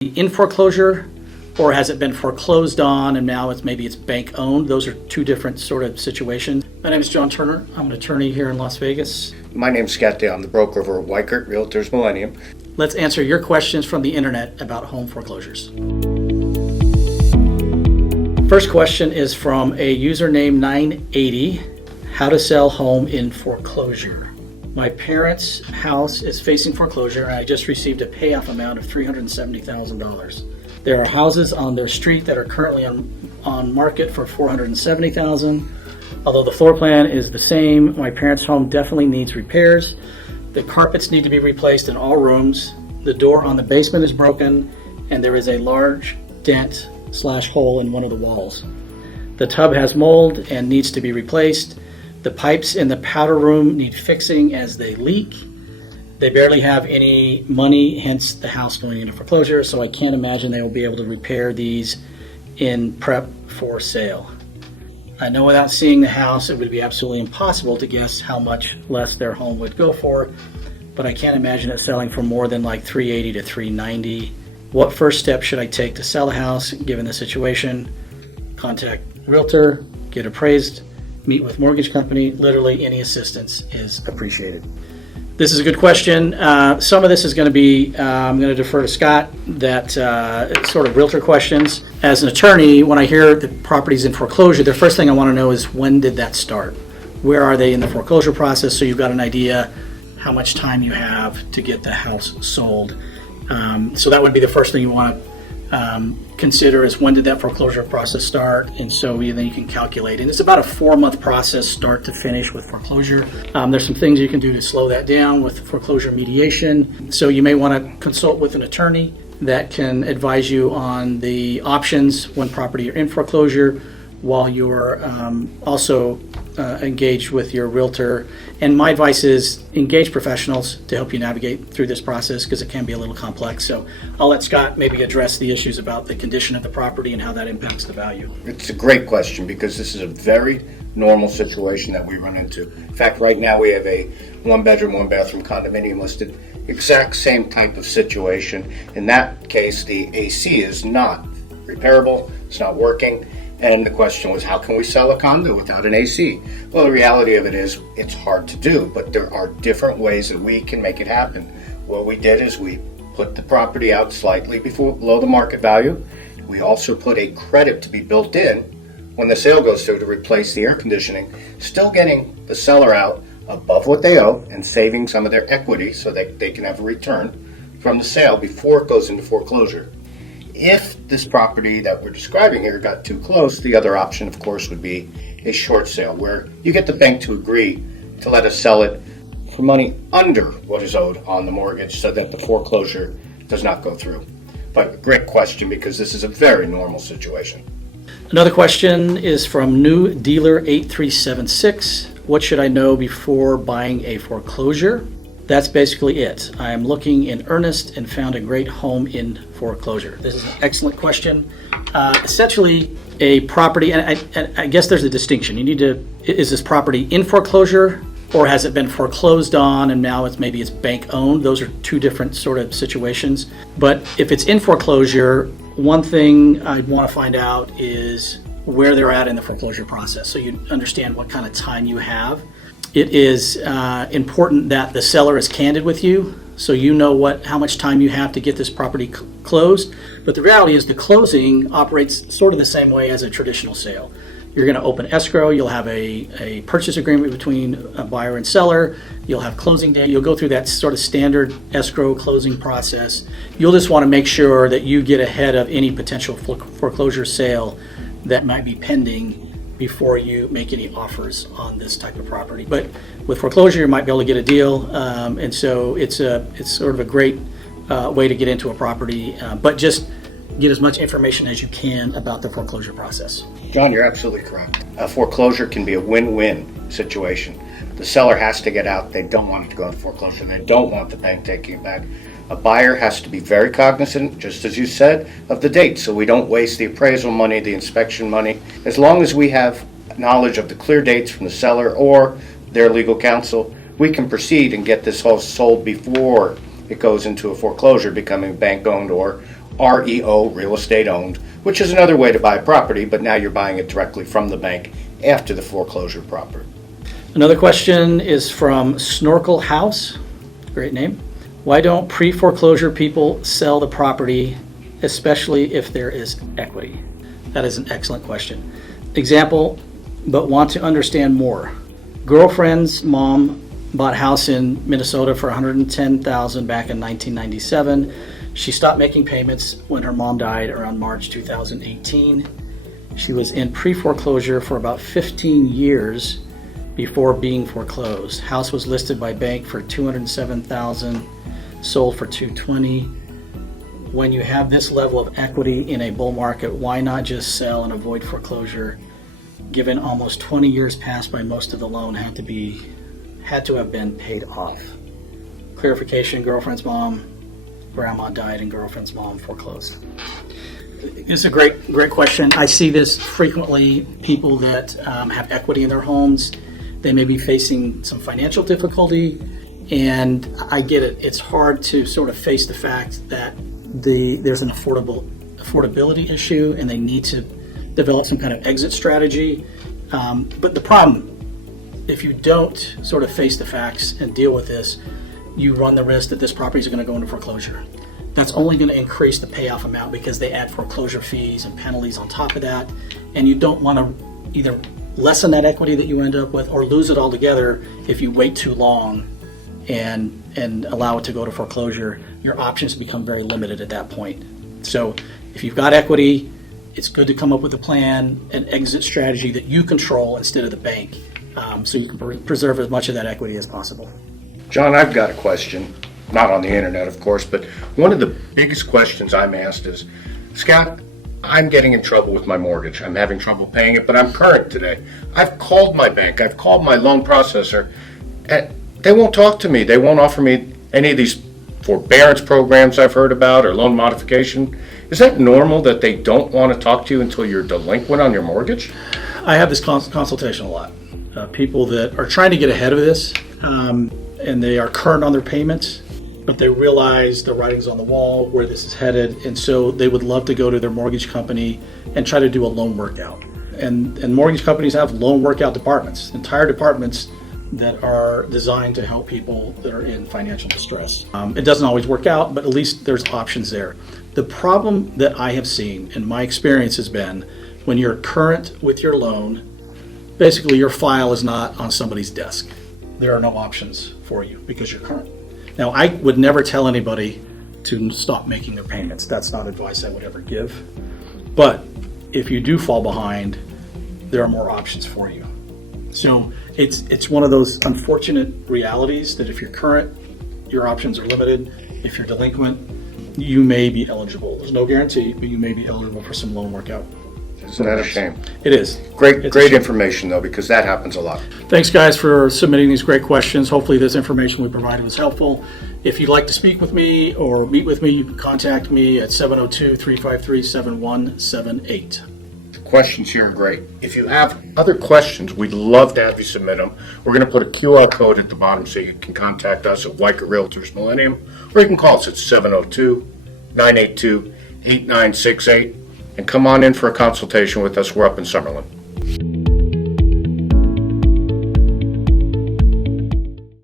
in foreclosure, or has it been foreclosed on and now it's bank owned? Those are two different sort of situations. My name is John Turner. I'm an attorney here in Las Vegas. My name's Scott Day. I'm the broker over at Weichert, Realtors, Millennium. Let's answer your questions from the internet about home foreclosures. First question is from a username 980. How to sell home in foreclosure. My parents' house is facing foreclosure and I just received a payoff amount of $370,000. There are houses on their street that are currently on market for $470,000. Although the floor plan is the same, my parents' home definitely needs repairs. The carpets need to be replaced in all rooms. The door on the basement is broken and there is a large dent/hole in one of the walls. The tub has mold and needs to be replaced. The pipes in the powder room need fixing as they leak. They barely have any money, hence the house going into foreclosure, so I can't imagine they will be able to repair these in prep for sale. I know without seeing the house, it would be absolutely impossible to guess how much less their home would go for, but I can't imagine it selling for more than like $380,000 to $390,000. What first step should I take to sell the house given the situation? Contact realtor, get appraised, meet with mortgage company. Literally any assistance is appreciated. This is a good question. Some of this is going to be, I'm going to defer to Scott, that it's sort of realtor questions. As an attorney, when I hear the property's in foreclosure, the first thing I want to know is when did that start? Where are they in the foreclosure process, so you've got an idea how much time you have to get the house sold. So that would be the first thing you want to consider, is when did that foreclosure process start, and so then you can calculate. And it's about a 4-month process start to finish with foreclosure. There's some things you can do to slow that down with foreclosure mediation. So you may want to consult with an attorney that can advise you on the options when property are in foreclosure, while you're also engaged with your realtor. And my advice is engage professionals to help you navigate through this process, because it can be a little complex. So I'll let Scott maybe address the issues about the condition of the property and how that impacts the value. It's a great question, because this is a very normal situation that we run into. In fact, right now we have a 1-bedroom, 1-bathroom condominium listed, exact same type of situation. In that case, the AC is not repairable, it's not working. And the question was, how can we sell a condo without an AC? Well, the reality of it is it's hard to do, but there are different ways that we can make it happen. What we did is we put the property out slightly below the market value. We also put a credit to be built in when the sale goes through to replace the air conditioning, still getting the seller out above what they owe and saving some of their equity so that they can have a return from the sale before it goes into foreclosure. If this property that we're describing here got too close, the other option, of course, would be a short sale, where you get the bank to agree to let us sell it for money under what is owed on the mortgage so that the foreclosure does not go through. But great question, because this is a very normal situation. Another question is from New Dealer 8376. What should I know before buying a foreclosure? That's basically it. I am looking in earnest and found a great home in foreclosure. This is an excellent question. Essentially, a property, and I guess there's a distinction. You need to, is this property in foreclosure, or has it been foreclosed on and now it's bank owned? Those are two different sort of situations. But if it's in foreclosure, one thing I'd want to find out is where they're at in the foreclosure process, so you understand what kind of time you have. It is important that the seller is candid with you, so you know how much time you have to get this property closed. But the reality is the closing operates sort of the same way as a traditional sale. You're going to open escrow, you'll have a purchase agreement between a buyer and seller, you'll have closing day, you'll go through that sort of standard escrow closing process. You'll just want to make sure that you get ahead of any potential foreclosure sale that might be pending before you make any offers on this type of property. But with foreclosure, you might be able to get a deal, and so it's sort of a great way to get into a property, but just get as much information as you can about the foreclosure process. John, you're absolutely correct. A foreclosure can be a win-win situation. The seller has to get out. They don't want it to go into foreclosure. They don't want the bank taking it back. A buyer has to be very cognizant, just as you said, of the date, so we don't waste the appraisal money, the inspection money. As long as we have knowledge of the clear dates from the seller or their legal counsel, we can proceed and get this house sold before it goes into a foreclosure, becoming bank-owned or REO, real estate owned, which is another way to buy property, but now you're buying it directly from the bank after the foreclosure property. Another question is from Snorkel House. Great name. Why don't pre-foreclosure people sell the property, especially if there is equity? That is an excellent question. Example, but want to understand more. Girlfriend's mom bought a house in Minnesota for $110,000 back in 1997. She stopped making payments when her mom died around March 2018. She was in pre-foreclosure for about 15 years before being foreclosed. House was listed by bank for $207,000, sold for $220,000. When you have this level of equity in a bull market, why not just sell and avoid foreclosure? Given almost 20 years passed by, most of the loan had to have been paid off. Clarification, girlfriend's mom, grandma died and girlfriend's mom foreclosed. It's a great question. I see this frequently. People that have equity in their homes, they may be facing some financial difficulty, and I get it. It's hard to sort of face the fact that there's an affordability issue, and they need to develop some kind of exit strategy. But the problem, if you don't sort of face the facts and deal with this, you run the risk that this property is going to go into foreclosure. That's only going to increase the payoff amount because they add foreclosure fees and penalties on top of that. And you don't want to either lessen that equity that you end up with or lose it altogether if you wait too long and allow it to go to foreclosure. Your options become very limited at that point. So if you've got equity, it's good to come up with a plan, an exit strategy that you control instead of the bank, so you can preserve as much of that equity as possible. John, I've got a question, not on the internet, of course, but one of the biggest questions I'm asked is, Scott, I'm getting in trouble with my mortgage. I'm having trouble paying it, but I'm current today. I've called my bank. I've called my loan processor, and they won't talk to me. They won't offer me any of these forbearance programs I've heard about or loan modification. Is that normal that they don't want to talk to you until you're delinquent on your mortgage? I have this consultation a lot. People that are trying to get ahead of this, and they are current on their payments, but they realize the writing's on the wall where this is headed, and so they would love to go to their mortgage company and try to do a loan workout. And mortgage companies have loan workout departments, entire departments that are designed to help people that are in financial distress. It doesn't always work out, but at least there's options there. The problem that I have seen, and my experience has been, when you're current with your loan, basically your file is not on somebody's desk. There are no options for you because you're current. Now, I would never tell anybody to stop making their payments. That's not advice I would ever give. But if you do fall behind, there are more options for you. So it's one of those unfortunate realities that if you're current, your options are limited. If you're delinquent, you may be eligible. There's no guarantee, but you may be eligible for some loan workout. Isn't that a shame? It is. Great information, though, because that happens a lot. Thanks, guys, for submitting these great questions. Hopefully this information we provided was helpful. If you'd like to speak with me or meet with me, you can contact me at 702-353-7178. The questions here are great. If you have other questions, we'd love to have you submit them. We're going to put a QR code at the bottom so you can contact us at Weichert Realtors Millennium, or you can call us at 702-982-8968 and come on in for a consultation with us. We're up in Summerlin.